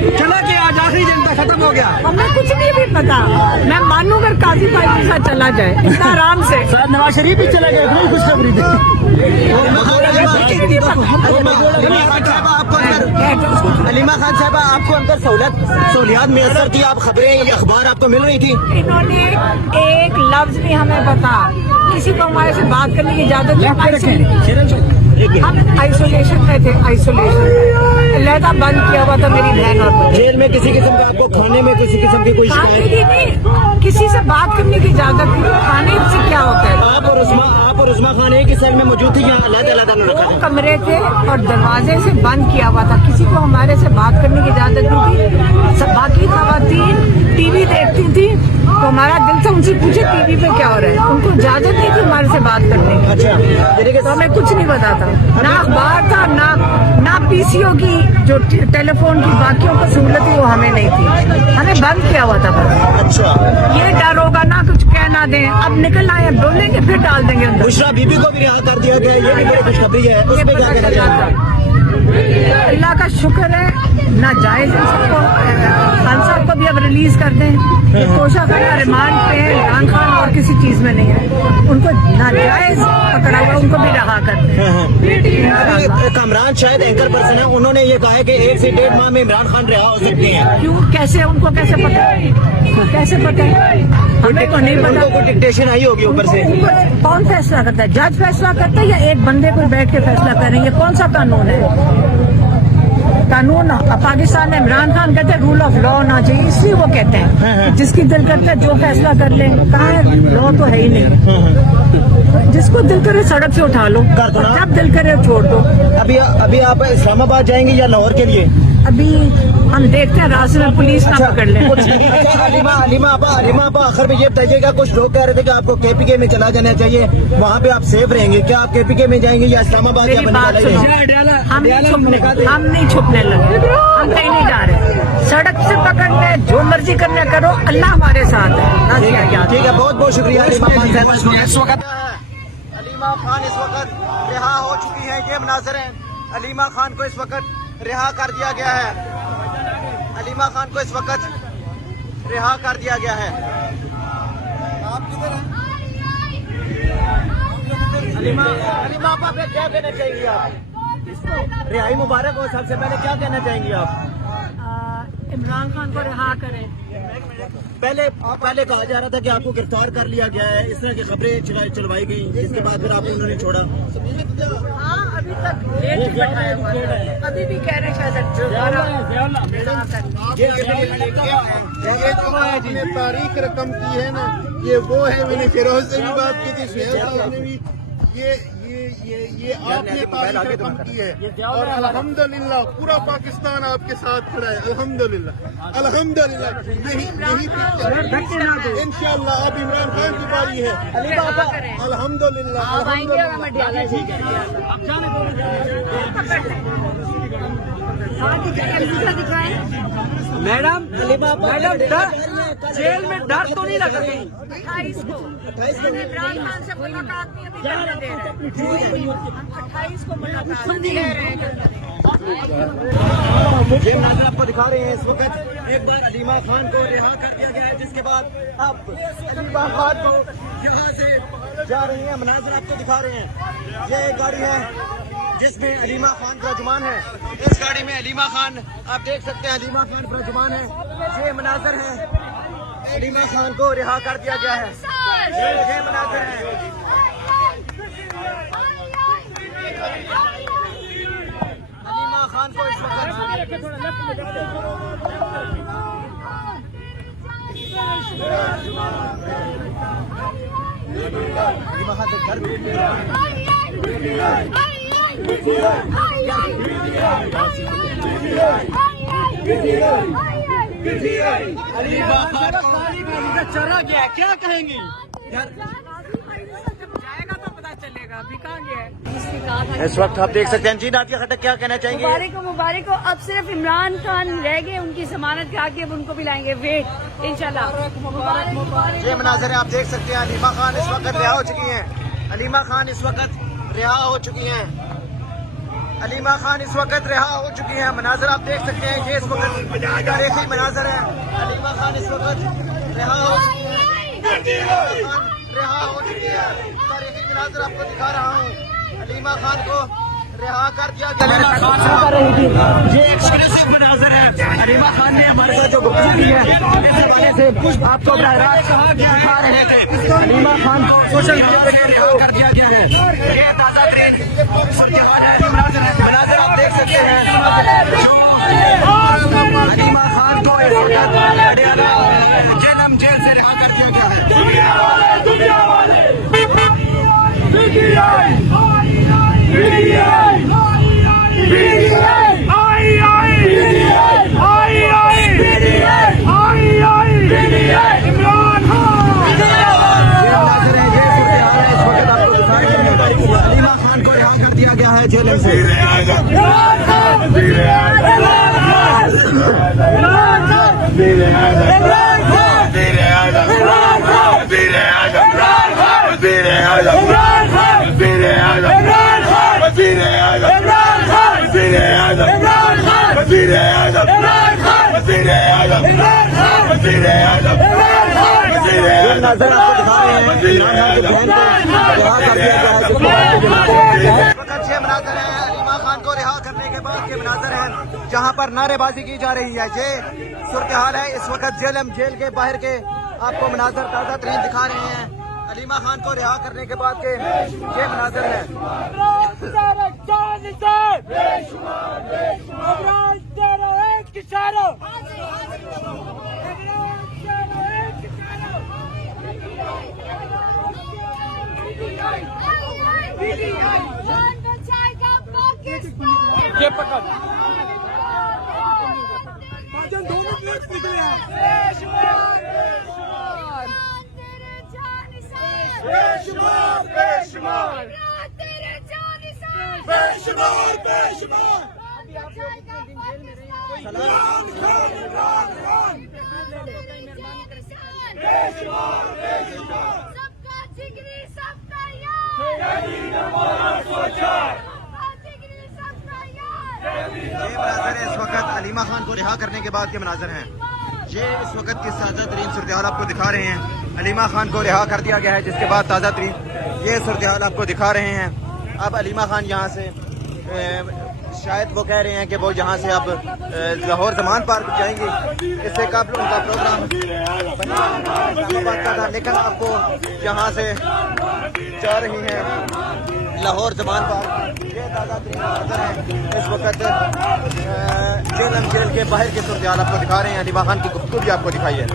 चला कि आज आखिरी दिन का खत्म हो गया। हमें कुछ नहीं भी पता। मैं मानू अगर काजी भाई के साथ चला जाए इतना आराम से। शायद नवाज शरीफ भी चले गए, इतनी खुशखबरी थी। अलीमा खान साहबा, आपको अंदर सहूलियात मैसर थी, आप खबरें अखबार आपको मिल रही थी? इन्होंने एक लफ्ज भी हमें बता, किसी को हमारे से बात करने की इजाजत नहीं। हम आइसोलेशन में थे, आइसोलेशन लहदा बंद किया हुआ था मेरी बहन और बच्चे। जेल में किसी किस्म का आपको खाने में किसी किस्म की कोई खाने शिकायत? की नहीं, किसी से बात करने की इजाजत नहीं। खाने से क्या होता है? आप और उस्मा खान एक ही सेल में मौजूद थी, यहाँ अलग-अलग दो कमरे थे और दरवाजे से बंद किया हुआ था, किसी को हमारे से बात करने की इजाजत नहीं थी। बाकी खवातीन टीवी देखती थी तो हमारा दिल था उनसे पूछे टीवी पे क्या हो रहा है, उनको इजाजत नहीं थी हमारे से बात करने की। अच्छा, तो हमें कुछ नहीं पता था, ना अखबार था, ना पीसीओ की जो टेलीफोन की बाकियों को सहूलत थी वो हमें नहीं थी, हमें बंद किया हुआ था बस। अच्छा, ये डर होगा ना कुछ कह ना दें, अब निकल आए बोलेंगे फिर डाल देंगे अंदर। बुशरा बीबी को भी रिहा कर दिया गया, ये भी बड़ी खुशखबरी है, उस पे क्या कहना चाहते हैं? अल्लाह का शुक्र है, ना जायज सबको खान साहब को भी अब रिलीज कर दें। कोशा खाना रिमांड पे है, इमरान खान और किसी चीज में नहीं है, उनको नाजायज पकड़ा हुआ उनको भी रहा कर दें। अभी कमरान शायद एंकर पर्सन है, उन्होंने ये कहा है कि 1 से 1.5 माह में इमरान खान रिहा हो सकते हैं। क्यों, कैसे, उनको कैसे पता है? कैसे पता है? हमें तो नहीं पता। उनको कोई डिक्टेशन आई होगी ऊपर से? कौन फैसला करता है? जज फैसला करता है या एक बंदे को बैठ के फैसला करेंगे? कौन सा कानून है? कानून पाकिस्तान में इमरान खान कहते हैं रूल ऑफ लॉ होना चाहिए, इसलिए वो कहते हैं कि जिसकी दिल करता है जो फैसला कर ले। कहाँ है लॉ? तो है ही नहीं। जिसको दिल करे सड़क से उठा लो, जब दिल करे छोड़ दो। अभी आप इस्लामाबाद जाएंगे या लाहौर के लिए? अभी हम देखते हैं रास्ते में पुलिस ना पकड़ ले। अलीमा आपा आखिर में ये बताइएगा, कुछ लोग कह रहे थे कि आपको केपीके में चला जाना चाहिए, वहाँ पे आप सेफ रहेंगे, क्या आप केपीके में जाएंगे या इस्लामाबाद? मेरी बात सुनो, हम नहीं छुपने लगे, हम कहीं नहीं जा रहे। सड़क से पकड़ने जो मर्जी करने करो, अल्लाह हमारे साथ है। ठीक है, बहुत बहुत शुक्रिया अलीमा खान साहब। इस वक्त अलीमा खान इस वक्त रिहा हो चुकी हैं, ये मनाज़र हैं। अलीमा खान को इस वक्त रिहा कर दिया गया है, अलीमा खान को इस वक्त रिहा कर दिया गया है। आप किधर हैं? अलीमा आप क्या कहना चाहेंगी? आप रिहाई मुबारक हो, सबसे पहले क्या कहना चाहेंगी आप? इमरान खान को रिहा करें। पहले कहा जा रहा था कि आपको गिरफ्तार कर लिया गया है, इस तरह की खबरें चलवाई गई, इसके बाद फिर आपको उन्होंने छोड़ा। हाँ, अभी तक लेट बैठाया हुआ है, अभी भी कह रहे शायद आपने तारीख रकम की है ना, ये वो है, मैंने फिरोज से भी बात की थी, सुहेल साहब ने भी, ये आपने तारीख रकम की है। और अल्हम्दुलिल्लाह पूरा पाकिस्तान आपके साथ खड़ा है, अल्हम्दुलिल्लाह अल्हम्दुलिल्लाह। यही इंशाअल्लाह अब इमरान खान की बारी है। अल्हम्दुलिल्लाह मैडम जेल में डर तो नहीं लगा? 28 को इमरान खान से मुलाकात नहीं अभी करने दे रहे, हम 28 को मुलाकात दे रहे हैं। आपको दिखा रहे हैं इस वक्त एक बार अलीमा खान को रिहा कर दिया गया है, जिसके बाद अब अलीमा खान को यहाँ से जा रही है। मनाज़र आपको दिखा रहे हैं, ये एक गाड़ी है जिसमें अलीमा खान विराजमान है। इस गाड़ी में अलीमा खान, आप देख सकते हैं अलीमा खान विराजमान है। ये मनाज़र है, अलीमा खान को रिहा कर दिया गया है, ये मनाज़र है। अलीमा खान को इस वक्त अलीमा खान से घर चला गया, क्या कहेंगी? जाएगा तो पता चलेगा, अभी कहाँ गया है? इस वक्त आप देख सकते हैं जी, नादिया खट्टक क्या कहना चाहेंगे? मुबारक हो, अब सिर्फ इमरान खान रह गए, उनकी जमानत के आगे अब उनको भी लाएंगे, वेट इंशाल्लाह। ये मनाज़र आप देख सकते हैं, अलीमा खान इस वक्त रिहा हो चुकी हैं, अलीमा खान इस वक्त रिहा हो चुकी हैं। علیمہ خان اس وقت رہا ہو چکی ہیں. مناظر آپ دیکھ سکتے ہیں, یہ اس وقت تاریخی مناظر ہے. علیمہ خان اس وقت رہا ہو چکی ہے. رہا ہو چکی ہے. تاریخی مناظر آپ کو دکھا رہا ہوں. علیمہ خان کو رہا کر دیا گیا. یہ ایکسکلوسیو مناظر ہے. علیمہ خان نے ہمارے ساتھ جو گفتگو کی ہے اس حوالے سے آپ کو براہ راست دکھا رہے تھے. علیمہ خان کو سوشل میڈیا پہ رہا کر دیا گیا ہے. یہ تازہ ترین مناظر آپ دیکھ سکتے ہیں. علیمہ خان کو اس وقت جیلم جیل سے رہا کر دیا گیا علیمہ خان کو رہا کر دیا گیا ہے جیل سے. مناظر ہیں علیمہ خان کو رہا کرنے کے بعد کے مناظر ہیں جہاں پر نعرے بازی کی جا رہی ہے. یہ صورتحال ہے اس وقت جیل کے باہر کے آپ کو مناظر تازہ ترین دکھا رہے ہیں. علیمہ خان کو رہا کرنے کے بعد کے یہ مناظر ہے. یہ پکڑ یہ مناظر ہے اس وقت علیمہ خان کو رہا کرنے کے بعد کے مناظر ہیں. یہ اس وقت کی تازہ ترین صورتحال آپ کو دکھا رہے ہیں. علیمہ خان کو رہا کر دیا گیا ہے جس کے بعد تازہ ترین یہ صورتحال آپ کو دکھا رہے ہیں. اب علیمہ خان یہاں سے شاید وہ کہہ رہے ہیں کہ وہ یہاں سے اب لاہور زمان پارک جائیں گے. اس سے قبل ان کا پروگرام اسلام آباد کا تھا, لیکن آپ کو یہاں سے جا رہی ہیں لاہور زمان پارک. یہ تازہ ترین مناظر ہے اس وقت جیل کے باہر کے صورتحال آپ کو دکھا رہے ہیں. علیمہ خان کی گفتگو بھی آپ کو دکھائی ہے.